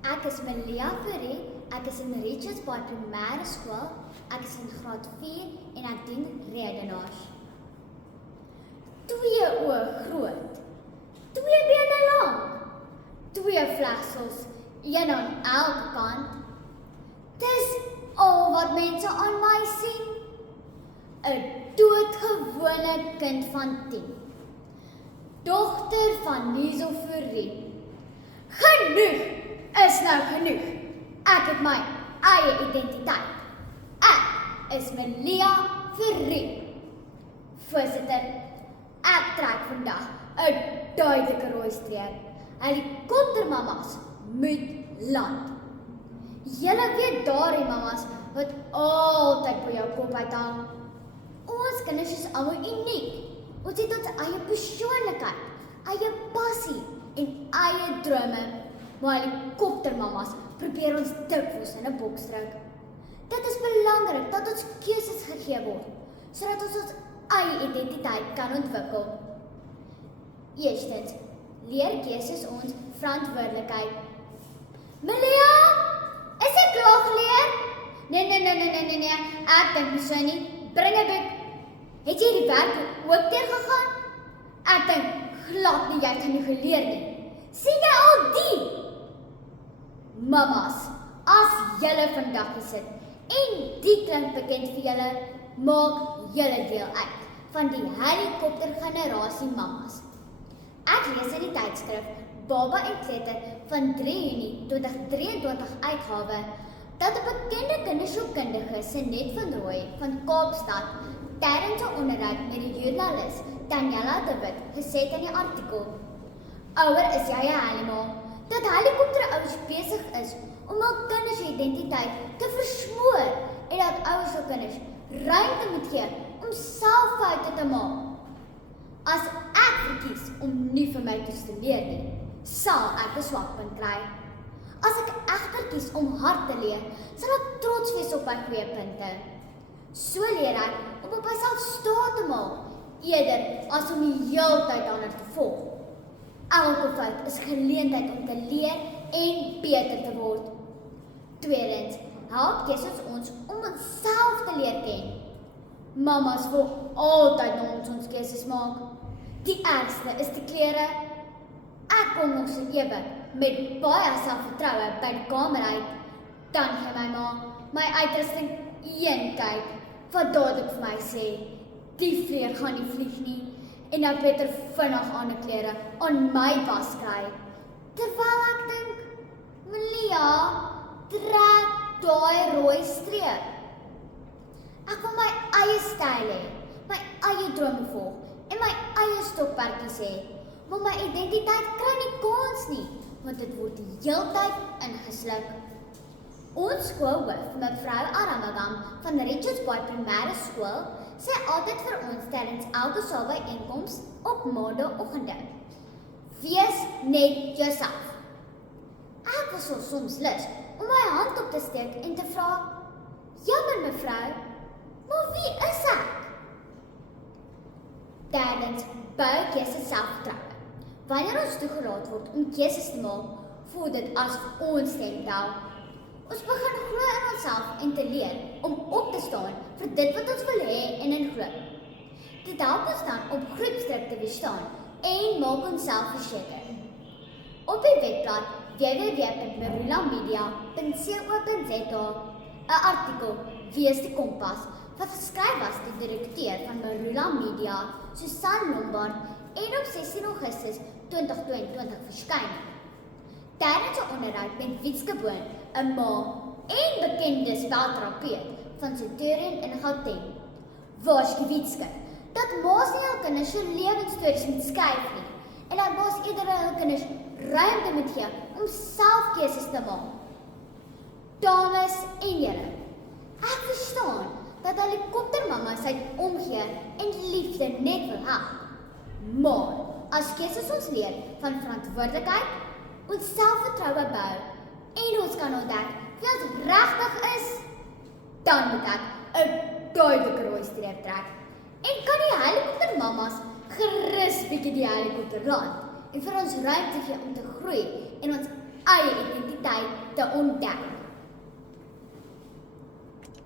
Ek is Melia Fourie, ek is in Richards Bay Primêre Skool, ek is in graad 4 en ek dien redenaars. 2 oë groot, 2 bene lang, 2 vlegsels, een aan elke kant. Dis al wat mense aan my sien. 'n doodgewone kind van 10. Dogter van Liesel Fourie. Genoeg is nou genoeg. Ek het my eie identiteit. Ek is Melia Fourie. Voorsitter, ek trek vandag 'n duidelike rooi streep. Helikoptermamas moet land. Julle weet daardie mamas wat altyd by jou kop uithang. Ons kinders is almal uniek. Ons het ons eie persoonlikheid, eie passie en eie drome. Maar helikoptermamas probeer ons dikwels in 'n boks druk. Dit is belangrik dat ons keuses gegee word, sodat ons ons eie identiteit kan ontwikkel. Eerstens, leer keuses ons verantwoordelikheid. Melia, is ek klaar geleer? Nee, ek dink nie so nie. Bring 'n boek. Het jy die werk ook deurgegaan? Ek dink glad nie jy het genoeg geleer nie. Sien jy al die? Mamas, as julle vandag hier sit en die klink bekend vir julle, maak julle deel uit van die helikoptergenerasie mamas. Ek lees in die tydskrif Baba en Kleuter van 3 Junie 2023 uitgawe dat 'n bekende kindersielkundige Senet van Rooi van Kaapstad tydens 'n onderhoud met die joernalis Daniela de Wit gesê het in die artikel: "Ouer is jy 'n helemaal, dat helikopterouers besig is om hul kinders se identiteit te versmoor en dat ouers hul kinders ruimte moet gee om self foute te maak. As ek verkies om nie vir my toets te leer nie, sal ek 'n swakpunt kry. As ek egter kies om hard te leer, sal ek trots wees op my goeie punte. So leer ek om op myself staat te maak, eerder as om die heeltyd ander te volg. Elke fout is geleentheid om te leer en beter te word. Tweedens, help keuses ons om onsself te leer ken. Mamas wil altyd na ons keuses maak. Die ergste is die klere. Ek kom nog so ewe met baie selfvertroue by die kamer uit. Dan gee my ma my uitrusting een kyk, wat dadelik vir my sê, die vlieër gaan nie vlieg nie, en nou beter vinnig ander klere aan my pas kry. Terwyl ek dink, Melia, trek daai rooi streep. Ek wil my eie styl hê, my eie drome volg en my eie stokperdjies hê, maar my identiteit kry nie kans nie, want dit word die heeltyd ingesluk. Ons skoolhoof, mevrou Aramagam van Richards Bay Primêre Skool, sê altyd vir ons tydens elke saalbyeenkoms op maandagooggende: "Wees net jouself." Ek was soms lus om my hand op te steek en te vra: "Jammer mevrou, maar wie is ek?" Derdens, bou keuse selfvertroue. Wanneer ons toegelaat word om keuses te maak, voel dit asof ons stem tel. Ons begin glo in onsself en te leer om op te staan vir dit wat ons wil hê en in glo. Dit help ons dan om groepsdruk te weerstaan en maak ons selfverseker. Op die webblad www.marulamedia.co.za 'n artikel Wees die Kompas wat geskryf was deur die direkteur van Marula Media, Susan Lombard, en op 16 Augustus 2022 verskyn. Tydens 'n onderhoud met Wietske Boon, 'n ma en bekende spelterapeut van Centurion in Gauteng, waarsku Wietske dat ma's nie hul kinders se lewensstories moet skryf nie en dat ma's eerder hul kinders ruimte moet gee om self keuses te maak. Dames en here, ek verstaan dat helikoptermamas uit omgee en liefde net wil help. Maar as keuses ons leer van verantwoordelikheid, ons selfvertroue bou en ons kan ontdek wie ons regtig is, dan moet ek 'n duidelike rooi streep trek. En kan die helikoptermamas gerus bietjie die helikopter land en vir ons ruimte gee om te groei en ons eie identiteit tyd te ontdek.